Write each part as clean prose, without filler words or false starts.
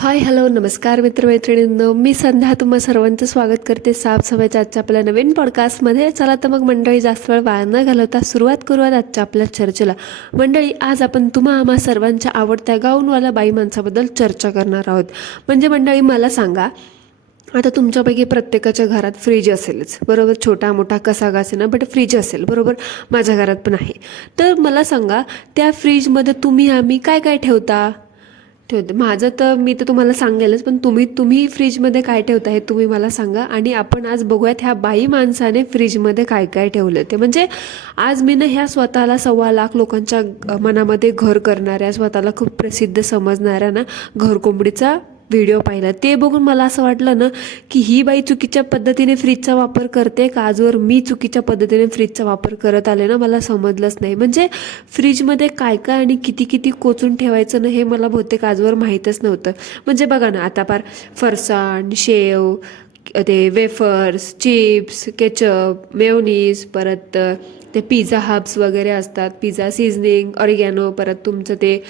Hi hello नमस्कार मित्रमैत्रिणींनो, मी संध्या तुम्हा सर्वांचं स्वागत करते साफसफाईच्या आजच्या आपल्या नवीन पॉडकास्टमध्ये. चला तर मग मंडळी, जास्त वेळ वाया न घालवता सुरुवात करूयात आजच्या आपल्या चर्चेला. मंडळी, आज आपण आम्हा सर्वांच्या आवडत्या गाऊनवाल्या बाई माणसाबद्दल चर्चा करणार आहोत. म्हणजे मंडळी, मला सांगा, आता तुमच्यापैकी प्रत्येकाच्या घरात फ्रीज असेलच, बरोबर? छोटा मोठा कसा का असेना, बट फ्रीज असेल, बरोबर? माझ्या घरात पण आहे. तर मला सांगा, त्या फ्रीजमध्ये आम्ही काय काय ठेवता? माझं तर मी तर तुम्हाला सांगेलच, पण तुम्ही फ्रीजमध्ये काय ठेवता हे तुम्ही मला सांगा. आणि आपण आज बघूयात ह्या बाई माणसाने फ्रीजमध्ये काय काय ठेवलं ते. म्हणजे आज मी ना ह्या स्वतःला 1.25 लाख लोकांच्या मनामध्ये घर करणाऱ्या, स्वतःला खूप प्रसिद्ध समजणाऱ्या ना घरकोंबडीचा व्हिडिओ पाहिला. ते बघून मला असं वाटलं ना की ही बाई चुकीच्या पद्धतीने फ्रीजचा वापर करते का आजवर मी चुकीच्या पद्धतीने फ्रीजचा वापर करत आले ना, मला समजलंच नाही. म्हणजे फ्रीजमध्ये काय काय आणि किती किती कोचून ठेवायचं ना, हे मला बहुतेक आजवर माहीतच नव्हतं. म्हणजे बघा ना, आता पार फरसाण, शेव, ते वेफर्स, चिप्स, केचप, मेयोनीज, परत ते पिझ्झा हब्स वगैरे असतात, पिझ्झा सीझनिंग, ऑरिगॅनो, परत तुमचं ते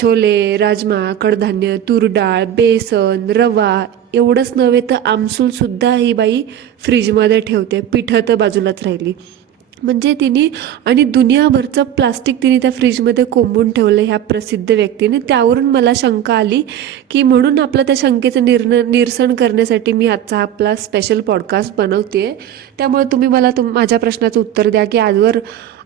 छोले, राजमा, कडधान्य, तूर डाळ, बेसन, रवा, एवढंच नव्हे तर आमसूलसुद्धा ही बाई फ्रीजमध्ये ठेवते. पिठं तर बाजूलाच राहिली. म्हणजे तिने आणि दुनियाभरचं प्लास्टिक तिने त्या फ्रीजमध्ये कोंबून ठेवलं ह्या प्रसिद्ध व्यक्तीने. त्यावरून मला शंका आली की म्हणून आपलं त्या शंकेचं निरसन करण्यासाठी मी आजचा आपला स्पेशल पॉडकास्ट बनवते. त्यामुळे तुम्ही मला माझ्या प्रश्नाचं उत्तर द्या की आजवर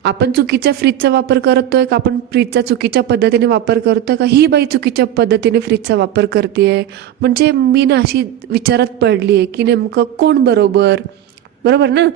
आपण चुकीच्या फ्रीजचा वापर करतोय का, आपण फ्रीजचा चुकीच्या पद्धतीने वापर करतोय का, ही बाई चुकीच्या पद्धतीने फ्रीजचा वापर करते. म्हणजे मी ना अशी विचारात पडली आहे की नेमकं कोण बरोबर ना.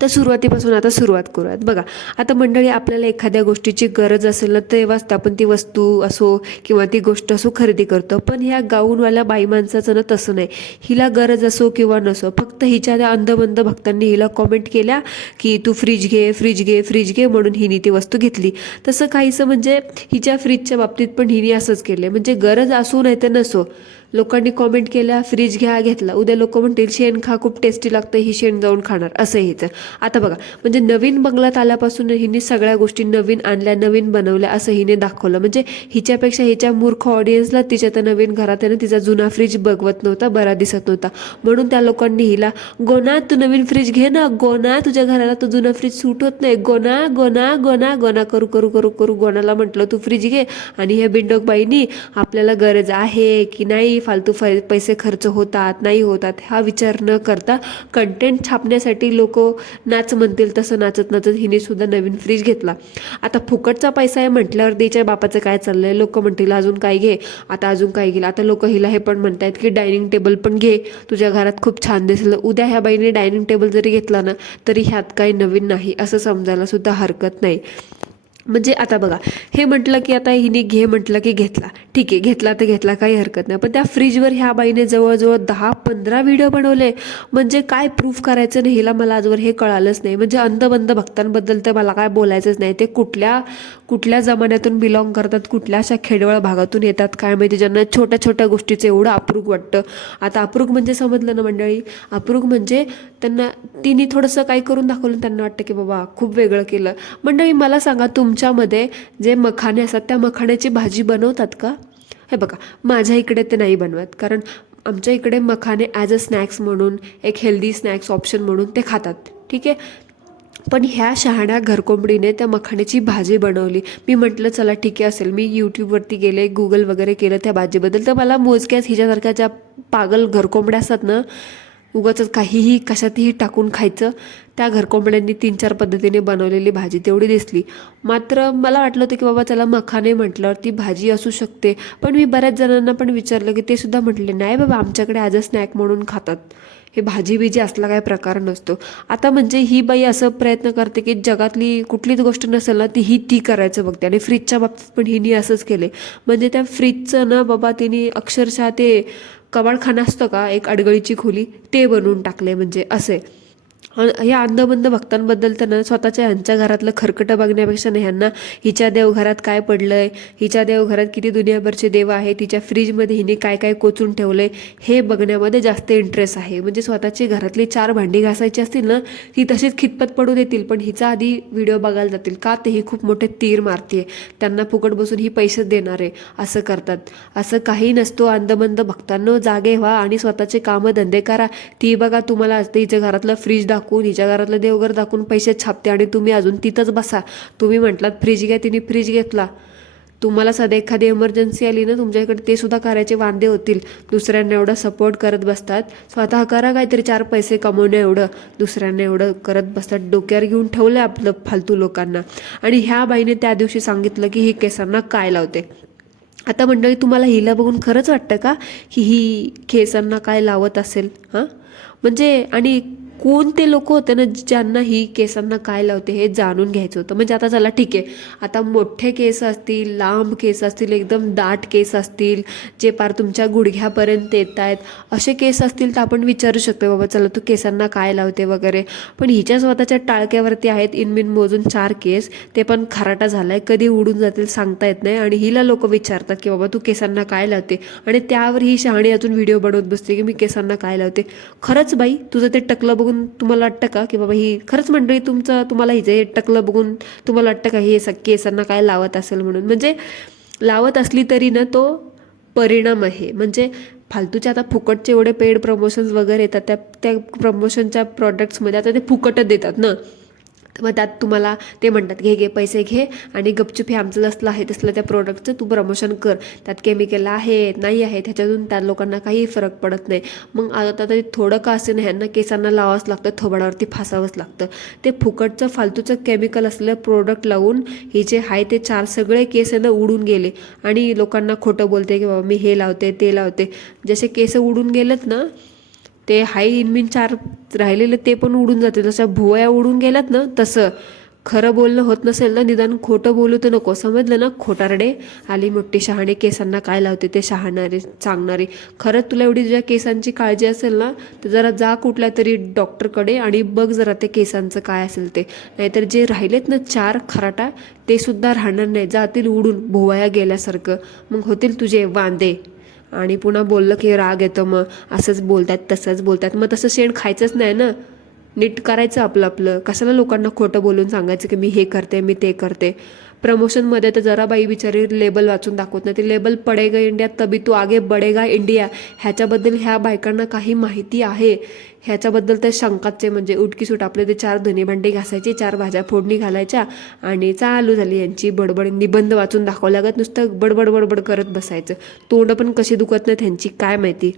तर सुरुवातीपासून आता सुरुवात करूयात. बघा, आता मंडळी, आपल्याला एखाद्या गोष्टीची गरज असेल ना, तेव्हाच आपण ती वस्तू असो किंवा ती गोष्ट असो खरेदी करतो. पण ह्या गाऊनवाल्या बाई माणसाचं ना तसं नाही. हिला गरज असो किंवा नसो, फक्त हिच्या त्या अंधबंध भक्तांनी हिला कॉमेंट केल्या की तू फ्रीज घे, फ्रीज घे, फ्रीज घे, म्हणून हिने ती वस्तू घेतली. तसं काहीसं म्हणजे हिच्या फ्रीजच्या बाबतीत पण हिने असंच केलं. म्हणजे गरज असो नाही तर नसो, लोकांनी कॉमेंट केल्या, फ्रीज घ्या, घेतला. उद्या लोक म्हणतील शेण खा, खूप टेस्टी लागतं, ही शेण जाऊन खाणार, असं हिचं. आता बघा, म्हणजे नवीन बंगल्यात आल्यापासून हिने सगळ्या गोष्टी नवीन आणल्या, नवीन बनवल्या, असं हिने दाखवलं. म्हणजे हिच्यापेक्षा हिच्या मूर्ख ऑडियन्सला तिच्या तर नवीन घरात आहे ना तिचा जुना फ्रीज बघवत नव्हता, बरा दिसत नव्हता. म्हणून त्या लोकांनी हिला, गोना तू नवीन फ्रीज घे ना, गोना तुझ्या घराला तो जुना फ्रीज सूट होत नाही, गोना गोना गोना गोना करू करू करू करू गोनाला म्हटलं तू फ्रीज घे. आणि ह्या बिंडोक बाईनी आपल्याला गरज आहे की नाही, फालतू पैसे खर्च होतात नाही होतात हा विचार न करता कंटेंट छापण्यासाठी लोक नाच म्हणतील तसं नाचत नाचत हिने सुद्धा नवीन फ्रीज घेतला. आता फुकटचा पैसा आहे म्हटल्यावर तिच्या बापाचं काय चाललंय, लोक म्हणतील अजून काय घे, आता अजून काय घेईल. आता लोक हिला हे पण म्हणतायत की डायनिंग टेबल पण घे, तुझ्या घरात खूप छान दिसलं. उद्या ह्या बाईने डायनिंग टेबल जरी घेतला ना तरी ह्यात काही नवीन नाही असं समजायला सुद्धा हरकत नाही. म्हणजे आता बघा, हे म्हटलं की आता हिने घे म्हटलं की घेतला, ठीक आहे, घेतला तर घेतला, काही हरकत नाही. पण त्या फ्रीजवर ह्या बाईने जवळजवळ 10-15 व्हिडिओ बनवले. म्हणजे काय प्रूफ करायचं नाही हिला, मला आजवर हे कळालंच नाही. म्हणजे अंधबंध भक्तांबद्दल तर मला काय बोलायचंच नाही. ते कुठल्या जमान्यातून बिलॉंग करतात, कुठल्या अशा खेडवळ भागातून येतात काय माहिती, ज्यांना छोट्या छोट्या गोष्टीचं एवढं अप्रूप वाटतं. आता अप्रूप म्हणजे समजलं ना मंडळी, अप्रूप म्हणजे त्यांना तिने थोडंसं काही करून दाखवलं, त्यांना वाटतं की बाबा खूप वेगळं केलं. मंडळी, मला सांगा, तुमच्यामध्ये जे मखाणे असतात त्या मखाण्याची भाजी बनवतात का? हे बघा, माझ्या इकडे ते नाही बनवत, कारण आमच्या इकडे मखाने ॲज अ स्नॅक्स म्हणून, एक हेल्दी स्नॅक्स ऑप्शन म्हणून ते खातात, ठीक आहे. पण ह्या शहाण्या घरकोंबडीने त्या मखाण्याची भाजी बनवली. मी म्हटलं चला ठीक आहे असेल, मी यूट्यूबवरती गेले, गुगल वगैरे केलं त्या भाजीबद्दल. तर मला मोजक्याच हिच्यासारख्या ज्या पागल घरकोंबड्या असतात ना, उगाच काहीही कशातही टाकून खायचं, त्या घरकोंबड्यांनी 3-4 पद्धतीने बनवलेली भाजी तेवढी दिसली. मात्र मला वाटलं होतं की बाबा चला मखाने म्हटल्यावर ती भाजी असू शकते. पण मी बऱ्याच जणांना पण विचारलं की ते सुद्धा म्हटले नाही बाबा, आमच्याकडे ॲज अ स्नॅक म्हणून खातात, हे भाजी बिजी असला काय प्रकार नसतो. आता म्हणजे ही बाई असं प्रयत्न करते की जगातली कुठलीच गोष्ट नसेल ना ती करायचं बघते. आणि फ्रीजच्या बाबतीत पण हिने असंच केले. म्हणजे त्या फ्रीजचं ना बाबा तिने अक्षरशः ते कबाडखाना असतं का, एक अडगळीची खोली, ते बनवून टाकले. म्हणजे असे या अंधबंध भक्तांबद्दल तर ना स्वतःच्या ह्यांच्या घरातलं खरकटं बघण्यापेक्षा नाही ह्यांना हिच्या देवघरात काय पडलंय, हिच्या देवघरात किती दुनियाभरचे देव आहेत, तिच्या फ्रीजमध्ये हिने काय काय कोचून ठेवलंय हे बघण्यामध्ये जास्त इंटरेस्ट आहे. म्हणजे स्वतःची घरातली 4 भांडी घासायची असतील ना ती तशीच खितपत पडू देतील, पण हिचा आधी व्हिडिओ बघायला जातील. का ते ही खूप मोठे तीर मारते, त्यांना फुकट बसून ही पैसेच देणार आहे असं करतात. असं काही नसतो. अंधबंध भक्तांनो, जागे व्हा आणि स्वतःचे कामं धंदे करा. ती बघा तुम्हाला असते हिच्या घरातलं फ्रीज दाखवून, हिच्या घरातलं देवघर दाखवून पैसे छापते आणि तुम्ही अजून तिथंच बसा. तुम्ही म्हटलात फ्रीज घ्या, तिने फ्रीज घेतला. तुम्हाला सध्या एखादी इमर्जन्सी आली ना तुमच्याकडे, ते सुद्धा करायचे वांदे होतील. दुसऱ्यांना एवढं सपोर्ट करत बसतात, स्वतः करा काहीतरी 4 पैसे कमवणे एवढं, दुसऱ्यांना एवढं करत बसतात. डोक्यावर घेऊन ठेवलं आपलं फालतू लोकांना. आणि ह्या बाईने त्या दिवशी सांगितलं की ही केसांना काय लावते. आता मंडळी, तुम्हाला हिला बघून खरंच वाटतं का की ही केसांना काय लावत असेल? हां, म्हणजे आणि कोणते लोक होते ना ज्यांना ही केसांना काय लावते हे जाणून घ्यायचं होतं. म्हणजे आता चला ठीक आहे, आता मोठे केस असतील, लांब केस असतील, एकदम दाट केस असतील, जे पार तुमच्या गुडघ्यापर्यंत येत आहेत, असे केस असतील तर आपण विचारू शकतो बाबा चला तू केसांना काय लावते वगैरे. पण हिच्या स्वतःच्या टाळक्यावरती आहेत इनमिन मोजून 4 केस, ते पण खराटा झालाय, कधी उडून जातील सांगता येत नाही. आणि हिला लोक विचारतात की बाबा तू केसांना काय लावते, आणि त्यावर ही शहाणी अजून व्हिडिओ बनवत बसते की मी केसांना काय लावते. खरंच बाई, तुझं ते टकलं बघून तुम्हाला वाटतं का की बाबा ही खरंच मंडळी तुम्हाला हिचं हे टकलं बघून तुम्हाला वाटतं का ही केसांना काय लावत असेल म्हणून? म्हणजे लावत असली तरी ना तो परिणाम आहे. म्हणजे फालतूचे आता फुकटचे एवढे पेड प्रमोशन्स वगैरे येतात, त्या प्रमोशनच्या प्रॉडक्ट्समध्ये आता ते फुकटच देतात ना. मग त्यात तुम्हाला ते म्हणतात घे पैसे घे आणि गपचूप हे आमचं जसलं आहे तसलं त्या प्रोडक्टचं तू प्रमोशन कर. त्यात केमिकल आहे नाही आहे ह्याच्यातून त्या लोकांना काही फरक पडत नाही. मग आता तरी थोडं का असे ना ह्यांना केसांना लावावंच लागतं, थोबाडावरती फासावंच लागतं. ते फुकटचं फालतूचं केमिकल असलेलं प्रोडक्ट लावून हे जे आहे ते 4 सगळे केस यांना उडून गेले. आणि लोकांना खोटं बोलते की बाबा मी हे लावते ते लावते. जसे केस उडून गेलेत ना ते हाय इनमिन 4 राहिलेले ते पण उडून जाते. जशा भुवया उडून गेल्यात ना तसं खरं बोलणं होत नसेल ना निदान खोटं बोलू तर नको, समजलं ना? खोटारडे आली मोठी शहाणे, केसांना काय लावते ते शहाणारे सांगणारे. खरंच तुला एवढी तुझ्या केसांची काळजी असेल ना तर जरा जा कुठल्या तरी डॉक्टरकडे आणि बघ जरा ते केसांचं काय असेल ते. नाहीतर जे राहिलेत ना 4 खराटा ते सुद्धा राहणार नाही, जातील उडून भुवया गेल्यासारखं. मग होतील तुझे वांदे. आणि पुन्हा बोललं की राग येतं, मग असंच बोलतात तसंच बोलतात. मग तसं शेण खायचंच नाही ना, नीट करायचं आपलं आपलं. कशाला लोकांना खोटं बोलून सांगायचं की मी हे करते मी ते करते. प्रमोशनमध्ये तर जरा बाई बिचारी लेबल वाचून दाखवत नाही. ते लेबल पडेगा इंडिया तभी तू आगे बढेगा इंडिया, ह्याच्याबद्दल ह्या बायकांना काही माहिती आहे ह्याच्याबद्दल तर शंकाचे. म्हणजे उटकीसूट आपले ते 4 धने भांडी घासायचे, 4 भाज्या फोडणी घालायच्या आणि चालू झाली यांची बडबड. निबंध वाचून दाखवावं लागत, नुसतं बडबड बडबड करत बसायचं. तोंड पण कशी दुखत नाही त्यांची काय माहिती.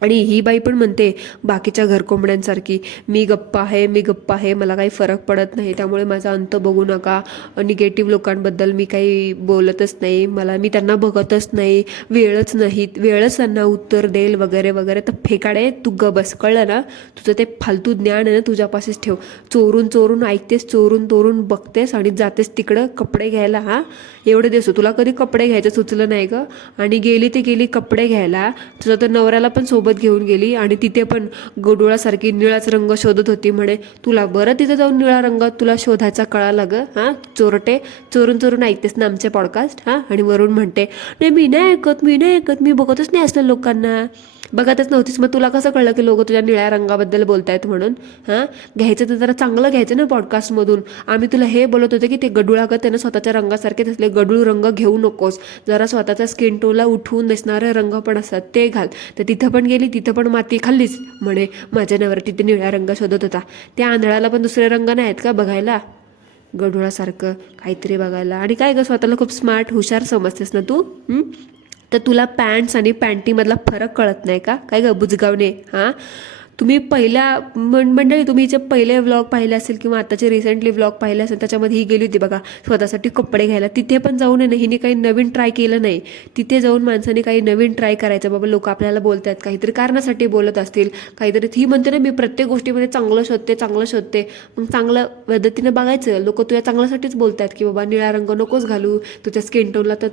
आणि ही बाई पण म्हणते बाकीच्या घरकोंबड्यांसारखी मी गप्पा आहे, मला काही फरक पडत नाही, त्यामुळे माझा अंत बघू नका. निगेटिव्ह लोकांबद्दल मी काही बोलतच नाही, मी त्यांना बघतच नाही, वेळच त्यांना उत्तर देईल वगैरे वगैरे. तर फेकाडे तू बस, कळलं ना? तुझं ते फालतू ज्ञान आहे ना तुझ्यापाशीच ठेव. चोरून चोरून ऐकतेस, चोरून चोरून बघतेस आणि जातेस तिकडं कपडे घ्यायला. हां, एवढे दिवस तुला कधी कपडे घ्यायचं सुचलं नाही ग? आणि गेली कपडे घ्यायला, तुझा तर नवऱ्याला पण सोबत घेऊन गेली आणि तिथे पण गडोळासारखी निळाच रंग शोधत होती म्हणे. तुला बरं तिथे जाऊन निळा रंग तुला शोधायचा कळाला ग? हां, चोरटे, चोरून चोरून ऐकतेस ना आमचे पॉडकास्ट. हां, आणि वरून म्हणते नाही मी नाही ऐकत, मी बघतच नाही असलं लोकांना. बघतच नव्हतीस, मग तुला कसं कळलं की लोक तुझ्या निळ्या रंगाबद्दल बोलतायत म्हणून? हां, घ्यायचं तर जरा चांगलं घ्यायचं ना पॉडकास्टमधून. आम्ही तुला हे बोलत होतो की ते गडुळागत त्यानं स्वतःच्या रंगासारखे असले गडूळ रंग घेऊ नकोस, जरा स्वतःचा स्किन टोनला उठवून दिसणारे रंग पण असतात ते घाल. तर तिथं पण गेली, तिथं पण माती खाल्लीच म्हणे. माझ्या नवरा तिथे निळ्या रंग शोधत होता. त्या आंधळाला पण दुसरे रंग नाही आहेत का बघायला? गडुळासारखं काहीतरी बघायला. आणि काय ग, स्वतःला खूप स्मार्ट हुशार समजतेस ना तू? तर तुला पॅन्ट्स आणि पॅन्टीमधला फरक कळत नाही का काय ग बुजगावणे? हां, तुम्ही पहिल्या मंडळी तुम्ही जे पहिले व्लॉग पाहिले असेल किंवा आताचे रिसेंटली व्लॉग पाहिले असेल त्याच्यामध्ये ही गेली होती बघा स्वतःसाठी कपडे घ्यायला. तिथे पण जाऊन आहे ना हिने काही नवीन ट्राय केलं नाही. तिथे जाऊन माणसाने काही नवीन ट्राय करायचं. बाबा लोक आपल्याला बोलतात काहीतरी कारणासाठी बोलत असतील काहीतरी. ही म्हणते ना मी प्रत्येक गोष्टीमध्ये चांगलं शोधते. मग चांगलं पद्धतीनं बघायचं. लोक तुझ्या चांगल्यासाठीच बोलतात की बाबा निळा रंग नकोच घालू, तुझ्या स्किन टोनला तर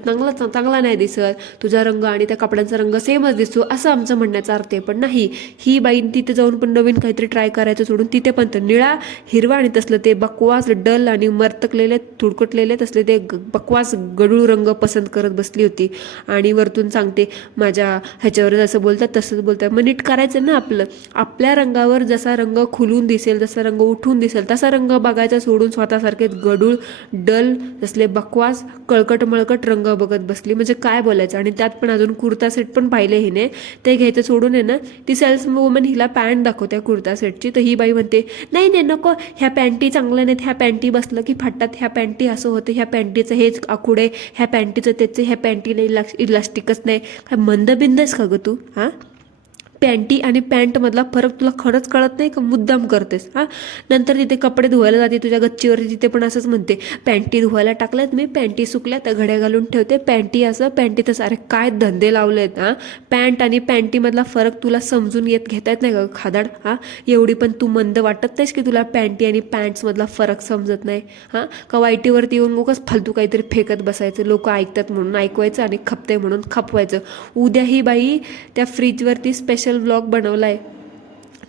चांगला नाही दिसत, तुझा रंग आणि त्या कपड्यांचा रंग सेमच दिसतो, असं आमचं म्हणण्याचा अर्थ आहे. पण नाही, ही बाई ती तिथे जाऊन पण नवीन काहीतरी ट्राय करायचं सोडून तिथे पण तर निळा हिरवा आणि तसलं ते बकवास डल आणि मरतकलेले तुडकटलेले तसले ते बकवास गडूळ रंग पसंत करत बसली होती. आणि वरतून सांगते माझ्या ह्याच्यावर जसं बोलतात तसंच बोलतात. मग नीट करायचं ना आपलं. आपल्या रंगावर जसा रंग खुलून दिसेल, जसा रंग उठून दिसेल तसा रंग बघायचा सोडून स्वतःसारखे गडूळ डल तसले बकवास कळकट मळकट रंग बघत बसली. म्हणजे काय बोलायचं. आणि त्यात पण अजून कुर्ता सेट पण पाहिले हिने, ते घ्यायचं सोडून आहे ना ती सेल्स वुमन हिला पॅन्ट दाखवते कुर्ता सेटची. तर ही बाई म्हणते नाही नाही नको, ह्या पॅन्टी चांगल्या नाहीत, ह्या पॅन्टी बसलं की फाटतात, ह्या पॅन्टी असं होतं, ह्या पॅन्टीचं हेच आकुडे, ह्या पॅन्टीचं त्याचे, ह्या पॅन्टी नाही इलास्टिकच नाही. काय मंदबिंद आहेस का गं तू? हां, पॅन्टी आणि पॅन्टमधला फरक तुला खरंच कळत नाही का? मुद्दाम करतेस. हां, नंतर तिथे कपडे धुवायला जाते तुझ्या गच्चीवरती, तिथे पण असंच म्हणते पॅन्टी धुवायला टाकल्यात मी, पॅन्टी सुकल्या तर घड्या घालून ठेवते, पॅन्टी असं पॅन्टी तसं. अरे काय धंदे लावले आहेत. हां, पॅन्ट आणि पॅन्टीमधला फरक तुला समजून घेता येत नाही का खादाड? हां, एवढी पण तू मंद वाटत नाहीस की तुला पॅन्टी आणि पॅन्ट्समधला फरक समजत नाही? हां, का वाईटीवरती येऊन उगाच फालतू काहीतरी फेकत बसायचं, लोक ऐकतात म्हणून ऐकवायचं आणि खपते म्हणून खपवायचं. उद्या ही बाई त्या फ्रीजवरती स्पेशल व्लॉग बनवलाय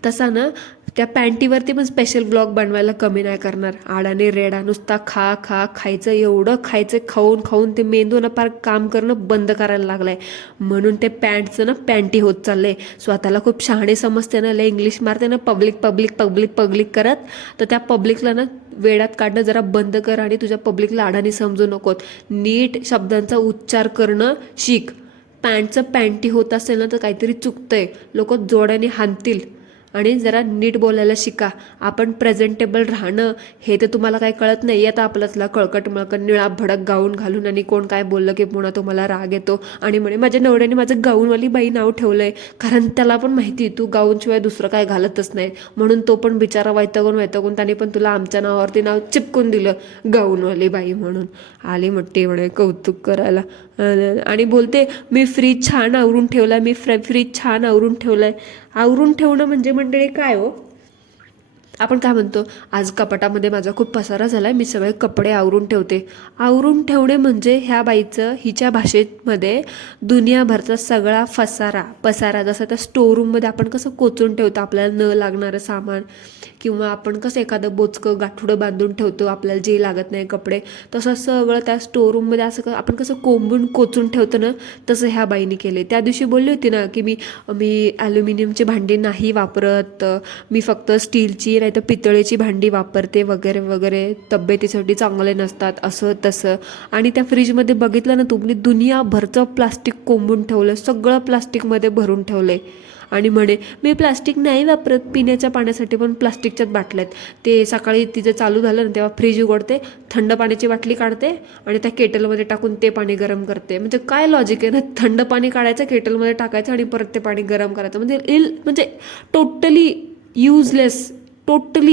तसा ना त्या पॅन्टीवरती पण स्पेशल ब्लॉग बनवायला कमी नाही करणार. आडाने रेडा नुसता खा खा खायचं, एवढं खायचं, खाऊन खाऊन ते मेंदू ना पार काम करणं बंद करायला लागलाय. म्हणून ते पॅन्टचं ना पॅन्टी होत चाललंय. स्वतःला खूप शहाणे समजते ना, लय इंग्लिश मारते ना पब्लिक पब्लिक पब्लिक पब्लिक करत. तर त्या पब्लिकला ना वेडात काढणं जरा बंद कर आणि तुझ्या पब्लिकला अडाणी समजू नकोत. नीट शब्दांचा उच्चार करणं शिक. पॅन्टचं पॅन्टी होत असेल ना तर काहीतरी चुकतंय, लोक जोड्याने हाणतील. आणि जरा नीट बोलायला शिका. आपण प्रेझेंटेबल राहणं हे तर तुम्हाला काही कळत नाही. आता आपल्यातला कळकट मळकट निळा भडक गाऊन घालून आणि कोण काय बोललं की पुन्हा तुम्हाला राग येतो आणि म्हणे माझ्या नवऱ्याने माझं गाऊनवाली बाई नाव ठेवलंय. कारण त्याला पण माहिती तू गाऊनशिवाय दुसरं काय घालतच नाही, म्हणून तो पण बिचारा वैतागून त्याने पण तुला आमच्या नावावरती नाव चिपकून दिलं गाऊनवाली बाई म्हणून. आली म्हटते म्हणे कौतुक करायला आणि बोलते मी फ्रीज छान आवरून ठेवलाय, मी फ्रीज छान आवरून ठेवलाय. आवरून ठेवणं म्हणजे मंडळी काय हो? आपण काय म्हणतो आज कपाटामध्ये माझा खूप पसारा झालाय, मी सगळे कपडे आवरून ठेवते. आवरून ठेवणे म्हणजे ह्या बाईचं हिच्या भाषेमध्ये दुनियाभरचा सगळा पसारा जसं त्या स्टोरूममध्ये आपण कसं कोचून ठेवतो आपल्याला न लागणारं सामान, किंवा आपण कसं एखादं बोचकं गाठुडं बांधून ठेवतो आपल्याला जे लागत नाही कपडे, तसं सगळं त्या स्टोरूममध्ये असं आपण कसं कोंबून कोचून ठेवतो ना, तसं ह्या बाईने केले. त्या दिवशी बोलली होती ना की मी ॲल्युमिनियमची भांडी नाही वापरत, मी फक्त स्टीलची नाही तर पितळेची भांडी वापरते वगैरे वगैरे, तब्येतीसाठी चांगले नसतात असं तसं. आणि त्या फ्रीजमध्ये बघितलं ना तुम्ही दुनियाभरचं प्लास्टिक कोंबून ठेवलं, सगळं प्लास्टिकमध्ये भरून ठेवलंय. आणि म्हणे मी प्लास्टिक नाही वापरत, पिण्याच्या पाण्यासाठी पण प्लास्टिकच्याच बाटल्या आहेत. ते सकाळी तिचं चालू झालं ना तेव्हा फ्रीज उघडते, थंड पाण्याची बाटली काढते आणि त्या केटलमध्ये टाकून ते पाणी गरम करते. म्हणजे काय लॉजिक आहे ना, थंड पाणी काढायचं केटलमध्ये टाकायचं आणि परत ते पाणी गरम करायचं. म्हणजे टोटली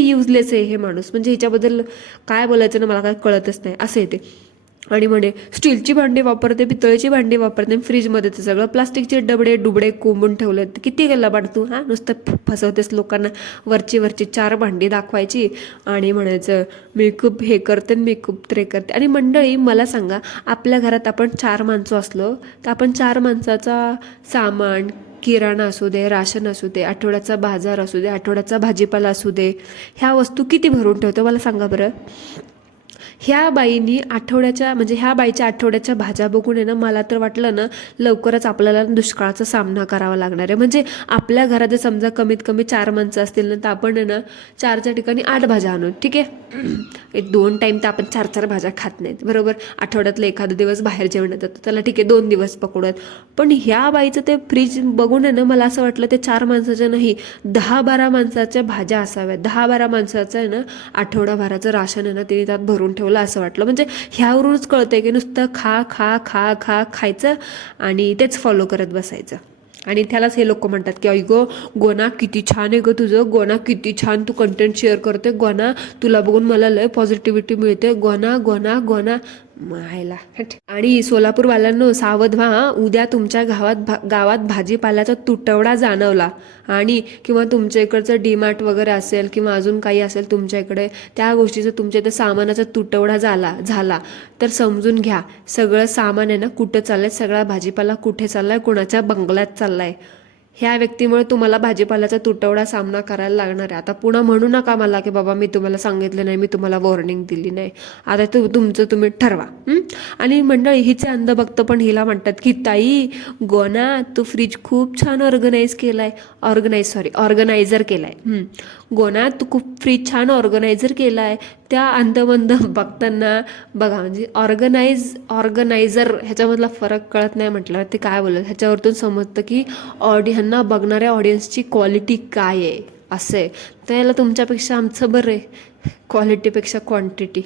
युजलेस आहे हे माणूस. म्हणजे ह्याच्याबद्दल काय बोलायचं ना मला काय कळतच नाही असं येते. आणि म्हणे स्टीलची भांडी वापरते, पितळेची भांडी वापरते, फ्रीजमध्ये ते सगळं प्लास्टिकचे डुबडे कोंबून ठेवलेत. किती गेला बाड तू? हां, नुसतं फसवतेस लोकांना. वरची 4 भांडी दाखवायची आणि म्हणायचं मी खूप हे करते, मी खूप ते करते. आणि मंडळी मला सांगा, आपल्या घरात आपण 4 माणसं असलो तर आपण 4 माणसाचा सामान, किराणा असू दे, राशन असू दे, आठवड्याचा बाजार असू दे, आठवड्याचा भाजीपाला असू दे, ह्या वस्तू किती भरून ठेवतो मला सांगा बरं. ह्या बाईच्या आठवड्याच्या भाज्या बघून आहे ना मला तर वाटलं ना लवकरच आपल्याला दुष्काळाचा सामना करावा लागणार आहे. म्हणजे आपल्या घरात जर समजा कमीत कमी 4 माणसं असतील ना तर आपण आहे ना 4च्या ठिकाणी 8 भाज्या आणू. ठीक आहे, 2 टाईम तर आपण 4 भाज्या खात नाहीत बरोबर. आठवड्यातला एखादा दिवस बाहेर जेवणात जातो, त्याला ठीक आहे 2 दिवस पकडूयात. पण ह्या बाईचं ते फ्रीज बघून आहे ना मला असं वाटलं ते 4 माणसाच्या नाही 10-12 माणसाच्या भाज्या असाव्यात. 10-12 माणसाचं आहे ना आठवडाभराचं राशन आहे ना तिने त्यात भरून ठेवलं असं वाटलं. म्हणजे ह्यावरूनच कळतंय की नुसतं खा खा खा खा खायचं आणि तेच फॉलो करत बसायचं. आणि त्यालाच हे लोक म्हणतात की अय गो गोना किती छान आहे गं तुझं, गोना किती छान तू कंटेंट शेअर करते, गोना तुला बघून मला लय पॉझिटिव्हिटी मिळते, गोना गोना गोना मायला. आणि सोलापूरवाल्यांनो सावध व्हा, उद्या तुमच्या गावात भाजीपाल्याचा तुटवडा जाणवला आणि किंवा तुमच्या इकडचं डीमार्ट वगैरे असेल किंवा अजून काही असेल तुमच्या इकडे, त्या गोष्टीचं तुमच्या इथं सामानाचा तुटवडा झाला तर समजून घ्या सगळं सामान आहे ना कुठं चाललंय, सगळा भाजीपाला कुठे चाललाय, कोणाच्या बंगल्यात चाललाय. ह्या व्यक्तीमुळे तुम्हाला भाजीपाल्याचा तुटवडा सामना करायला लागणार आहे. आता पुन्हा म्हणू नका मला की बाबा मी तुम्हाला सांगितलं नाही, मी तुम्हाला वॉर्निंग दिली नाही. आता तुमचं तुम्ही ठरवा. आणि मंडळी हिचे अंधभक्त पण हिला म्हणतात की ताई गोना तू फ्रीज खूप छान ऑर्गनायझर केलाय. गोना तू खूप फ्रीज छान ऑर्गनायझर केलाय. त्या अंधबंध भक्तांना बघा, म्हणजे ऑर्गनायझर ह्याच्यामधला फरक कळत नाही म्हटलं ते काय बोलत, ह्याच्यावरतून समजतं की ह्यांना बघणाऱ्या ऑडियन्सची क्वालिटी काय आहे असं आहे. तर याला तुमच्यापेक्षा आमचं बरं आहे, क्वालिटीपेक्षा क्वांटिटी.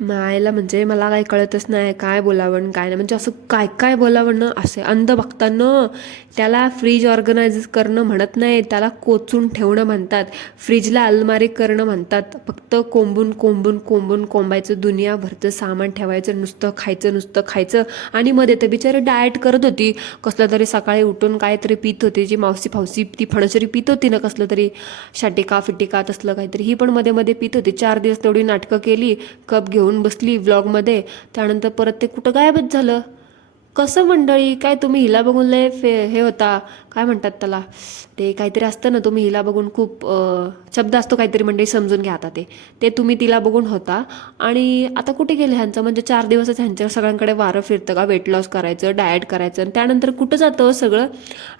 मायला म्हणजे मला काही कळतच नाही काय बोलावं काय नाही, म्हणजे असं काय काय बोलावं ना असे. अंधभक्तांना त्याला फ्रीज ऑर्गनायझ करणं म्हणत नाही, त्याला कोचून ठेवणं म्हणतात, फ्रीजला अलमारी करणं म्हणतात. फक्त कोंबायचं, दुनियाभरचं सामान ठेवायचं, नुसतं खायचं. आणि मध्ये तर बिचारी डाएट करत होती, कसलं तरी सकाळी उठून काहीतरी पित होती, जी मावशी ती फणसरी पित होती ना, कसलं तरी शाटिका फिटिका तसलं काहीतरी, ही पण मध्ये पित होती. 4 दिवस तेवढी नाटकं केली, कप घेऊन बसली व्लॉगमध्ये, त्यानंतर परत ते कुठं गायबच झालं. कसं मंडळी, काय तुम्ही हिला बघून लय हे होता, काय म्हणतात त्याला, ते काहीतरी असतं ना, तुम्ही हिला बघून खूप शब्द असतो काहीतरी मंडळी, समजून घ्या आता. ते तुम्ही तिला बघून होता. आणि आता कुठे गेले ह्यांचं, म्हणजे 4 दिवसच ह्यांच्या सगळ्यांकडे वारं फिरतं का, वेट लॉस करायचं, डाएट करायचं, आणि त्यानंतर कुठं जातं सगळं.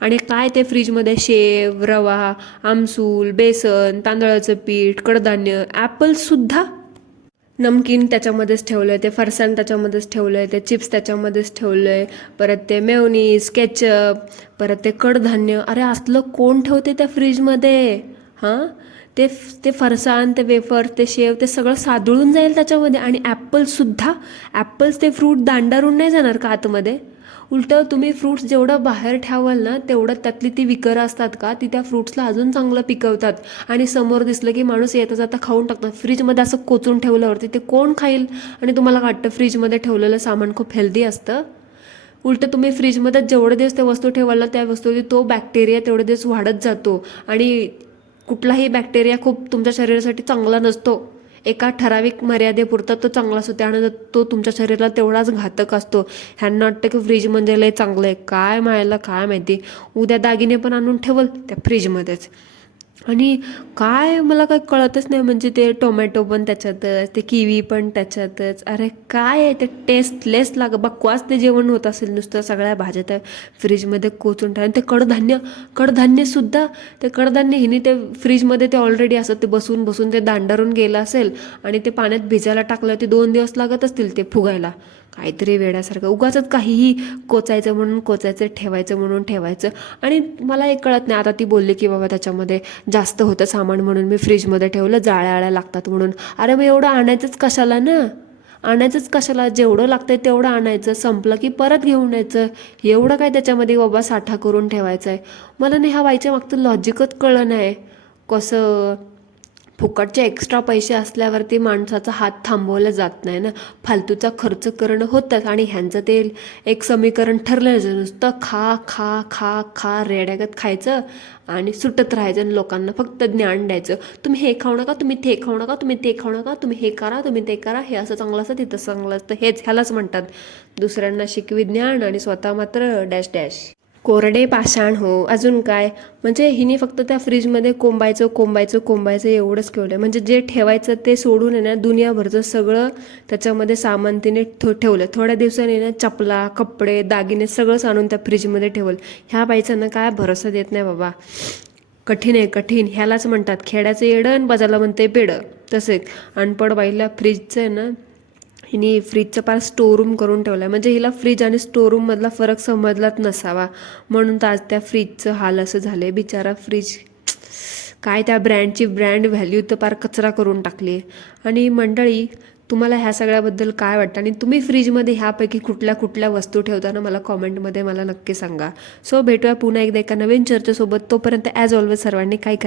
आणि काय ते फ्रीजमध्ये शेव, रवा, आमसूल, बेसन, तांदळाचं पीठ, कडधान्य, ॲपलसुद्धा, नमकीन त्याच्यामध्येच ठेवलं आहे, ते फरसाण त्याच्यामध्येच ठेवलं आहे, ते चिप्स त्याच्यामध्येच ठेवलं आहे, परत ते मेयोनीज, केचप, परत ते कडधान्य. अरे असलं कोण ठेवते त्या फ्रीजमध्ये? हां, ते फरसाण, ते वेफर, ते शेव, ते सगळं सादळून जाईल त्याच्यामध्ये. आणि ॲपल्स ते फ्रूट दांडारून नाही जाणार का आतमध्ये? उलटं तुम्ही फ्रूट्स जेवढं बाहेर ठेवाल ना, तेवढं त्यातली ती विकरं असतात का, ती त्या फ्रूट्सला अजून चांगलं पिकवतात. आणि समोर दिसलं की माणूस येता जाता खाऊन टाकतात. फ्रीजमध्ये असं कोचून ठेवल्यावरती ते कोण खाईल? आणि तुम्हाला वाटतं फ्रीजमध्ये ठेवलेलं सामान खूप हेल्दी असतं? उलटं तुम्ही फ्रीजमध्ये जेवढे दिवस त्या वस्तू ठेवाल ना, त्या वस्तूची तो बॅक्टेरिया तेवढे दिवस वाढत जातो. आणि कुठलाही बॅक्टेरिया खूप तुमच्या शरीरासाठी चांगला नसतो. एका ठराविक मर्यादेपुरता तो चांगला असतो, त्यानंतर तो तुमच्या शरीराला तेवढाच घातक असतो. ह्यांना वाटतं की फ्रीज म्हणजे लय चांगलं आहे, काय मायला काय माहिती. उद्या दागिने पण आणून ठेवल त्या फ्रीजमध्येच. आणि काय मला काही कळतच नाही, म्हणजे ते टोमॅटो पण त्याच्यातच, ते किवी पण त्याच्यातच. अरे काय आहे ते, टेस्टलेस बकवास ते जेवण होत असेल नुसतं. सगळ्या भाज्या त्या फ्रीजमध्ये कोचून ठेवा. ते कडधान्यसुद्धा, ते कडधान्य हिने ते फ्रीजमध्ये ते ऑलरेडी असत, ते बसून ते दांडारून गेलं असेल, आणि ते पाण्यात भिजायला टाकलं, ते 2 दिवस लागत असतील ते फुगायला. काहीतरी वेड्यासारखं उगाचच काहीही कोचायचं, ठेवायचं. आणि मला एक कळत नाही, आता ती बोलली की बाबा त्याच्यामध्ये जास्त होतं सामान म्हणून मी फ्रीजमध्ये ठेवलं, जाळ्या लागतात म्हणून. अरे मग एवढं आणायचंच कशाला? जेवढं लागतंय तेवढं आणायचं, संपलं की परत घेऊन यायचं. एवढं काय त्याच्यामध्ये बाबा साठा करून ठेवायचं आहे? मला नाही ह्या व्हायच्या मागचं लॉजिकच कळलं नाही. कसं फुकटचे एक्स्ट्रा पैसे असल्यावरती माणसाचा हात थांबवला जात नाही ना, फालतूचा खर्च करणं होतंच. आणि ह्यांचं ते एक समीकरण ठरलं, नुसतं खा रेड्यागत खायचं आणि सुटत राहायचं, आणि लोकांना फक्त ज्ञान द्यायचं. तुम्ही हे खाऊ नका, तुम्ही ते खाऊ नका, तुम्ही ते खाऊ नका, तुम्ही हे करा, तुम्ही ते करा, हे असं चांगलं असतं, तिथं चांगलं असतं. ह्यालाच म्हणतात दुसऱ्यांना शिकवी ज्ञान आणि स्वतः मात्र डॅश कोरडे पाषाण. हो, अजून काय, म्हणजे हिने फक्त त्या फ्रीजमध्ये कोंबायचं एवढंच केलं. म्हणजे जे ठेवायचं ते सोडून आहे ना, दुनियाभरचं सगळं त्याच्यामध्ये सामान तिने ठेवलं. थोड्या दिवसांनी ना चपला, कपडे, दागिने सगळंच आणून त्या फ्रीजमध्ये ठेवलं. ह्या बाईचा ना काय भरोसा देत नाही बाबा. कठीण. ह्यालाच म्हणतात खेड्याचं येडं आणि बाजाला म्हणते पेडं. तसेच अनपड बाईला फ्रीजचं आहे ना, हिने फ्रीजचं पार स्टोरूम करून ठेवलं आहे. म्हणजे हिला फ्रीज आणि स्टोरूममधला फरक समजलाच नसावा, म्हणून तर आज त्या फ्रीजचं हाल असं झालं आहे. बिचारा फ्रीज, काय त्या ब्रँडची ब्रँड व्हॅल्यू तर पार कचरा करून टाकली आहे. आणि मंडळी, तुम्हाला ह्या सगळ्याबद्दल काय वाटतं, आणि तुम्ही फ्रीजमध्ये ह्यापैकी कुठल्या वस्तू ठेवताना मला कॉमेंटमध्ये मला नक्की सांगा. सो भेटूया पुन्हा एकदा एका नवीन चर्चेसोबत. तोपर्यंत ॲज ऑलवेज सर्वांनी काय करा,